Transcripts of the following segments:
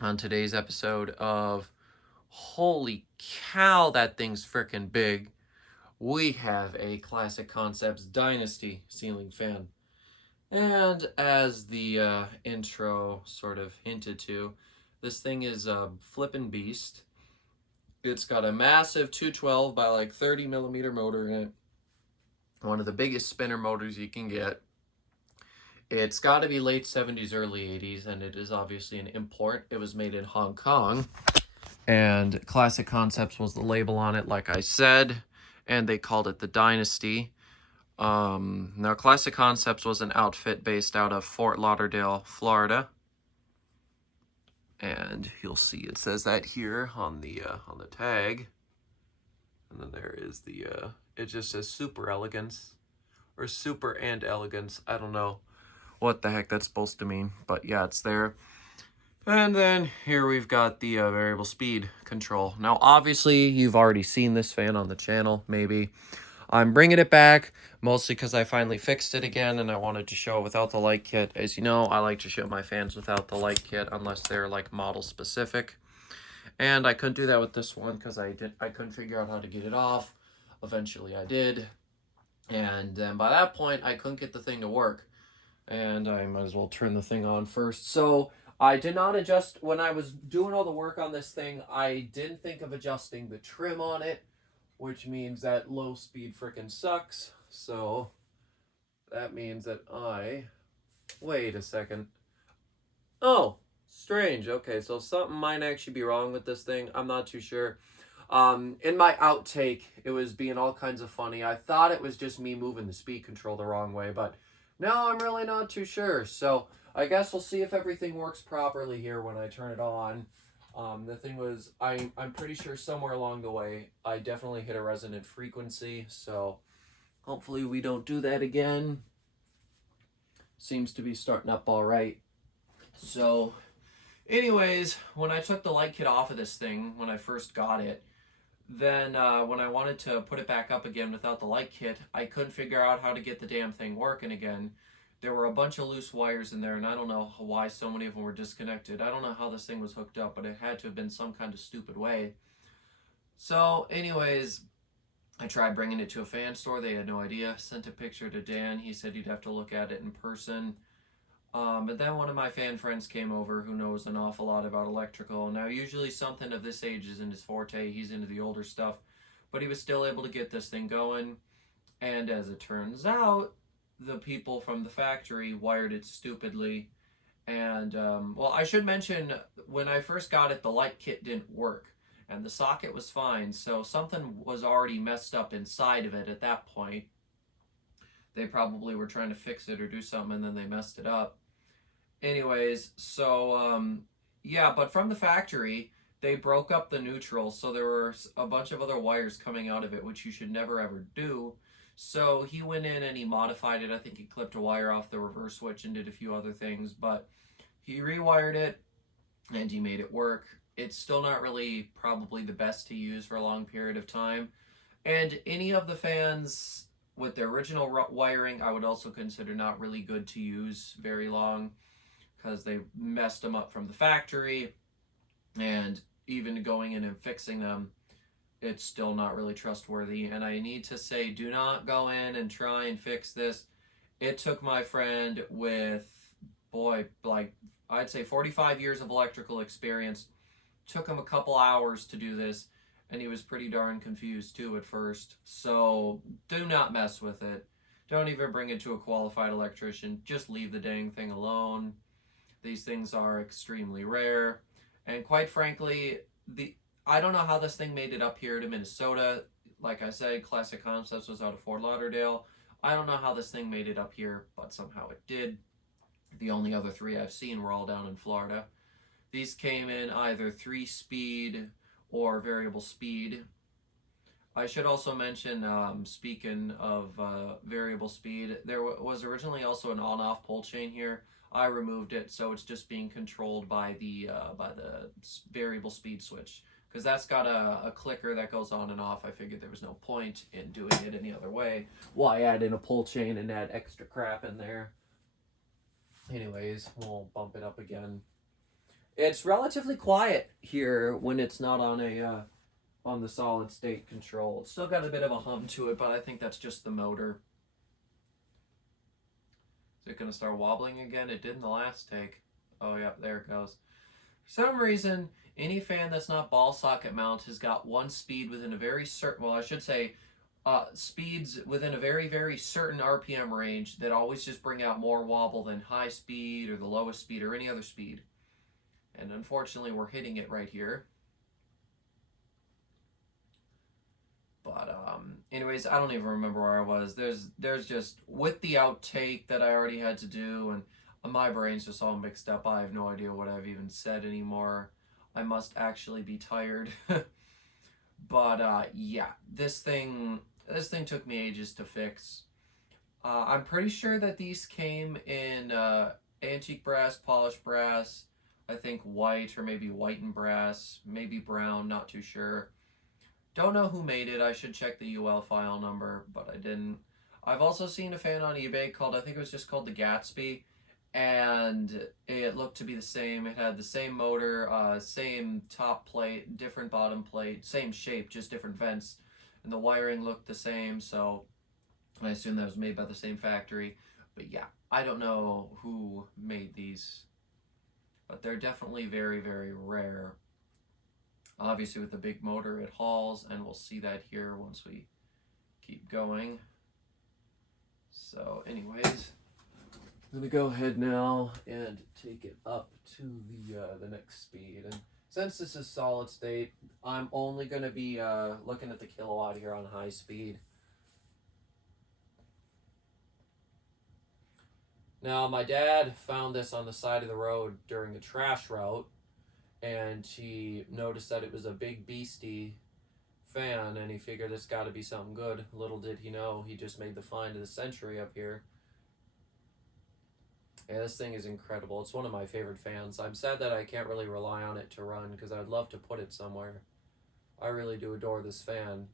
on today's episode of Holy Cow, that thing's freaking big. We have a Classic Concepts Dynasty ceiling fan. And as the intro sort of hinted to, this thing is a flippin' beast. It's got a massive 212 by like 30 millimeter motor in it. One of the biggest spinner motors you can get. It's got to be late 70s, early 80s, and it is obviously an import. It was made in Hong Kong, and Classic Concepts was the label on it, like I said, and they called it the Dynasty. Now, Classic Concepts was an outfit based out of Fort Lauderdale, Florida, and you'll see it says that here on the tag, and then there is the it just says Super Elegance or Super and Elegance. I don't know what the heck that's supposed to mean, but yeah, it's there. And then here we've got the variable speed control. Now, obviously, you've already seen this fan on the channel, maybe. I'm bringing it back, mostly because I finally fixed it again, and I wanted to show it without the light kit. As you know, I like to show my fans without the light kit, unless they're, like, model-specific. And I couldn't do that with this one, because I couldn't figure out how to get it off. Eventually, I did. And then by that point, I couldn't get the thing to work. And I might as well turn the thing on first. So I did not adjust when I was doing all the work on this thing. I didn't think of adjusting the trim on it, which means that low speed freaking sucks. So that means that wait a second. Oh, strange. Okay, so something might actually be wrong with this thing. I'm not too sure. In my outtake, it was being all kinds of funny. I thought it was just me moving the speed control the wrong way, but no, I'm really not too sure. So I guess we'll see if everything works properly here when I turn it on. The thing was, I'm pretty sure somewhere along the way, I definitely hit a resonant frequency. So hopefully we don't do that again. Seems to be starting up all right. So anyways, when I took the light kit off of this thing, when I first got it, then when I wanted to put it back up again without the light kit, I couldn't figure out how to get the damn thing working again. There were a bunch of loose wires in there, and I don't know why so many of them were disconnected. I don't know how this thing was hooked up, but it had to have been some kind of stupid way. So, anyways, I tried bringing it to a fan store. They had no idea. Sent a picture to Dan. He said you'd have to look at it in person. But then one of my fan friends came over who knows an awful lot about electrical. Now, usually something of this age isn't his forte. He's into the older stuff. But he was still able to get this thing going. And as it turns out, the people from the factory wired it stupidly. And, well, I should mention, when I first got it, the light kit didn't work. And the socket was fine. So something was already messed up inside of it at that point. They probably were trying to fix it or do something, and then they messed it up. Anyways, so yeah, but from the factory, they broke up the neutral, so there were a bunch of other wires coming out of it, which you should never ever do. So he went in and he modified it. I think he clipped a wire off the reverse switch and did a few other things, but he rewired it and he made it work. It's still not really probably the best to use for a long period of time. And any of the fans with their original wiring, I would also consider not really good to use very long, because they messed them up from the factory, and even going in and fixing them, it's still not really trustworthy. And I need to say, do not go in and try and fix this. It took my friend with, boy, like, I'd say 45 years of electrical experience. Took him a couple hours to do this, and he was pretty darn confused too at first. So do not mess with it. Don't even bring it to a qualified electrician. Just leave the dang thing alone. These things are extremely rare. And quite frankly, I don't know how this thing made it up here to Minnesota. Like I said, Classic Concepts was out of Fort Lauderdale. I don't know how this thing made it up here, but somehow it did. The only other three I've seen were all down in Florida. These came in either 3-speed or variable speed. I should also mention, speaking of variable speed, there was originally also an on-off pole chain here. I removed it, so it's just being controlled by the variable speed switch, because that's got a clicker that goes on and off. I figured there was no point in doing it any other way. Why add in a pole chain and add extra crap in there? Anyways, we'll bump it up again. It's relatively quiet here when it's not on a on the solid state control. It's still got a bit of a hum to it, but I think that's just the motor. Is it going to start wobbling again? It did in the last take. Oh, yeah, there it goes. For some reason, any fan that's not ball socket mount has got one speed within a very certain, well, I should say, speeds within a very, very certain RPM range that always just bring out more wobble than high speed or the lowest speed or any other speed. And unfortunately, we're hitting it right here. But anyways, I don't even remember where I was. There's just, with the outtake that I already had to do, and my brain's just all mixed up. I have no idea what I've even said anymore. I must actually be tired. But yeah, this thing took me ages to fix. I'm pretty sure that these came in antique brass, polished brass, I think white or maybe white and brass, maybe brown, not too sure. Don't know who made it. I should check the UL file number, but I didn't. I've also seen a fan on eBay called, I think it was just called the Gatsby, and it looked to be the same. It had the same motor, same top plate, different bottom plate, same shape, just different vents, and the wiring looked the same, so I assume that was made by the same factory. But yeah, I don't know who made these, but they're definitely very, very rare. Obviously with the big motor it hauls, and we'll see that here once we keep going. So anyways, I'm gonna go ahead now and take it up to the next speed. And since this is solid state, I'm only gonna be looking at the kilowatt here on high speed. Now my dad found this on the side of the road during a trash route, and he noticed that it was a big beastie fan, and he figured it's got to be something good. Little did he know, he just made the find of the century up here. Yeah, this thing is incredible. It's one of my favorite fans. I'm sad that I can't really rely on it to run, because I'd love to put it somewhere. I really do adore this fan.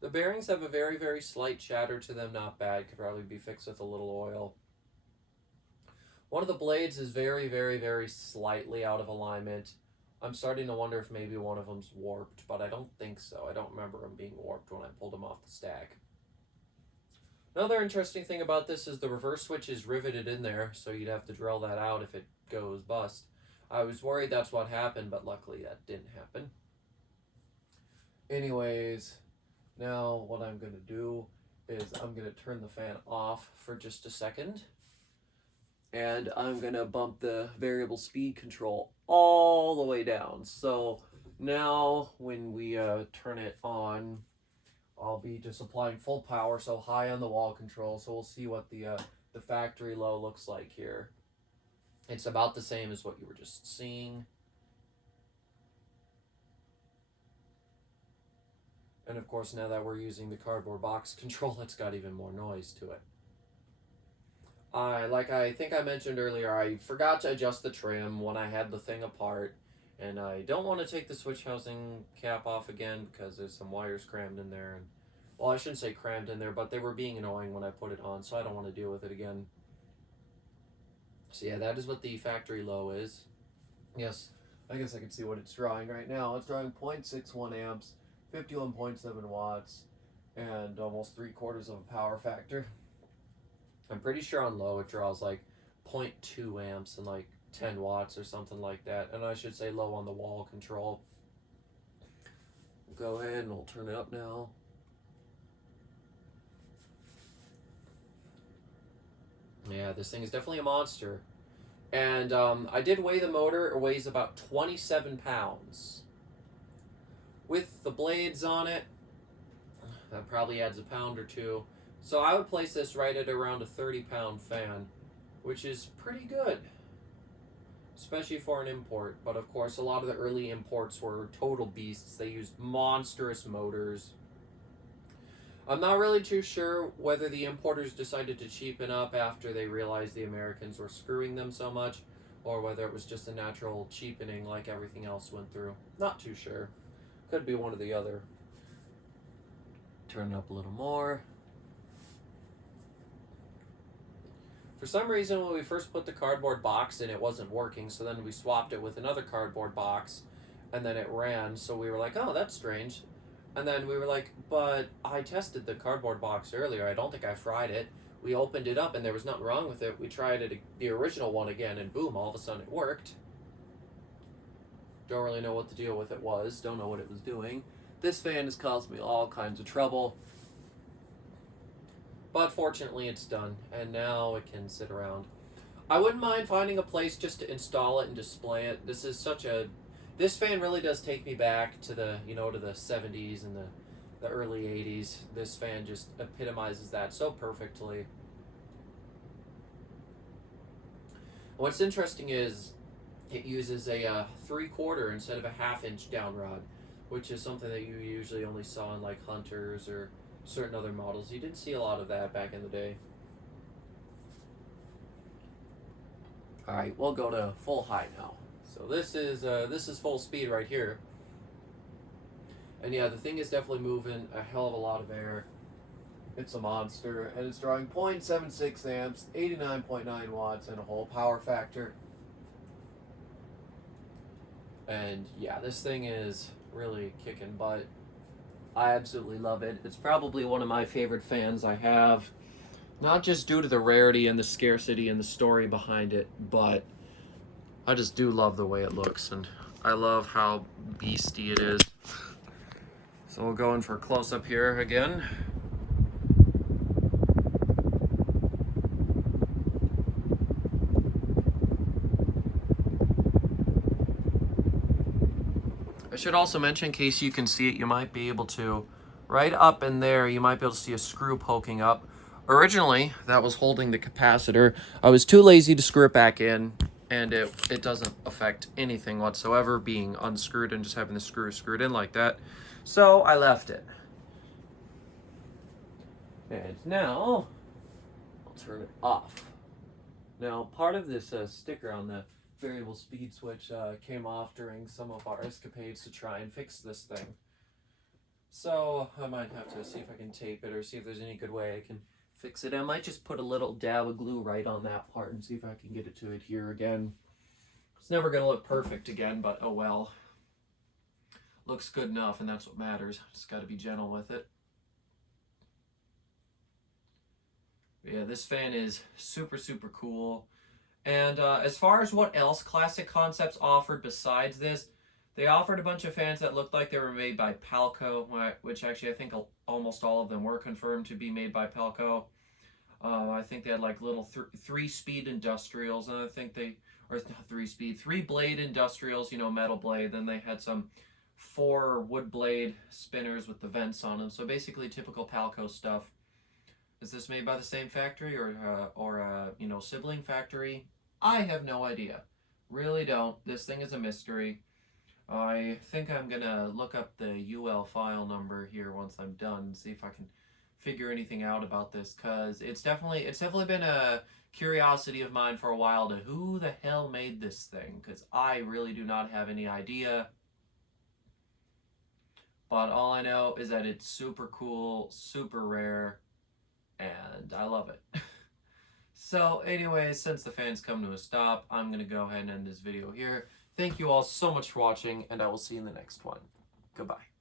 The bearings have a very, very slight chatter to them, not bad. Could probably be fixed with a little oil. One of the blades is very, very, very slightly out of alignment. I'm starting to wonder if maybe one of them's warped, but I don't think so. I don't remember them being warped when I pulled them off the stack. Another interesting thing about this is the reverse switch is riveted in there, so you'd have to drill that out if it goes bust. I was worried that's what happened, but luckily that didn't happen. Anyways, now what I'm going to do is I'm going to turn the fan off for just a second. And I'm going to bump the variable speed control all the way down. So now when we turn it on, I'll be just applying full power, so high on the wall control. So we'll see what the factory low looks like here. It's about the same as what you were just seeing. And of course, now that we're using the cardboard box control, it's got even more noise to it. Like I think I mentioned earlier, I forgot to adjust the trim when I had the thing apart, and I don't want to take the switch housing cap off again because there's some wires crammed in there. And, well, I shouldn't say crammed in there, but they were being annoying when I put it on, so I don't want to deal with it again. So yeah, that is what the factory low is. Yes, I guess I can see what it's drawing right now. It's drawing 0.61 amps, 51.7 watts, and almost 3/4 of a power factor. I'm pretty sure on low it draws like 0.2 amps and like 10 watts or something like that. And I should say low on the wall control. We'll go ahead and we'll turn it up now. Yeah, this thing is definitely a monster. And I did weigh the motor. It weighs about 27 pounds. With the blades on it, that probably adds a pound or two. So I would place this right at around a 30-pound fan, which is pretty good, especially for an import. But of course, a lot of the early imports were total beasts. They used monstrous motors. I'm not really too sure whether the importers decided to cheapen up after they realized the Americans were screwing them so much, or whether it was just a natural cheapening like everything else went through. Not too sure. Could be one or the other. Turn it up a little more. For some reason, when we first put the cardboard box in, it wasn't working, so then we swapped it with another cardboard box, and then it ran, so we were like, oh, that's strange. And then we were like, but I tested the cardboard box earlier, I don't think I fried it. We opened it up, and there was nothing wrong with it. We tried it, the original one again, and boom, all of a sudden it worked. Don't really know what the deal with it was, don't know what it was doing. This fan has caused me all kinds of trouble. But fortunately it's done, and now it can sit around. I wouldn't mind finding a place just to install it and display it. This fan really does take me back to the, to the 70s and the early 80s. This fan just epitomizes that so perfectly. What's interesting is it uses a 3/4 instead of a 1/2-inch down rod, which is something that you usually only saw in like Hunters or certain other models. You didn't see a lot of that back in the day. Alright, we'll go to full high now. So this is full speed right here. And yeah, the thing is definitely moving a hell of a lot of air. It's a monster, and it's drawing 0.76 amps, 89.9 watts, and a whole power factor. And yeah, this thing is really kicking butt. I absolutely love it. It's probably one of my favorite fans I have. Not just due to the rarity and the scarcity and the story behind it, but I just do love the way it looks, and I love how beastie it is. So we'll go in for a close-up here again. I should also mention, in case you can see it, you might be able to, right up in there, you might be able to see a screw poking up. Originally, that was holding the capacitor. I was too lazy to screw it back in, and it doesn't affect anything whatsoever, being unscrewed and just having the screw screwed in like that. So I left it. And now, I'll turn it off. Now, part of this sticker on the variable speed switch came off during some of our escapades to try and fix this thing. So I might have to see if I can tape it or see if there's any good way I can fix it. I might just put a little dab of glue right on that part and see if I can get it to adhere again. It's never going to look perfect again, but oh well. Looks good enough, and that's what matters. Just got to be gentle with it. Yeah, this fan is super, super cool. And as far as what else Classic Concepts offered besides this, they offered a bunch of fans that looked like they were made by Palco, which actually I think almost all of them were confirmed to be made by Palco. I think they had like little three-speed industrials, and I think three-blade industrials, metal blade. Then they had some 4 wood blade spinners with the vents on them. So basically typical Palco stuff. Is this made by the same factory or sibling factory? I have no idea. Really don't. This thing is a mystery. I think I'm gonna look up the UL file number here once I'm done and see if I can figure anything out about this, because it's definitely been a curiosity of mine for a while to who the hell made this thing, because I really do not have any idea. But all I know is that it's super cool, super rare, and I love it. So anyways, since the fan's come to a stop, I'm going to go ahead and end this video here. Thank you all so much for watching, and I will see you in the next one. Goodbye.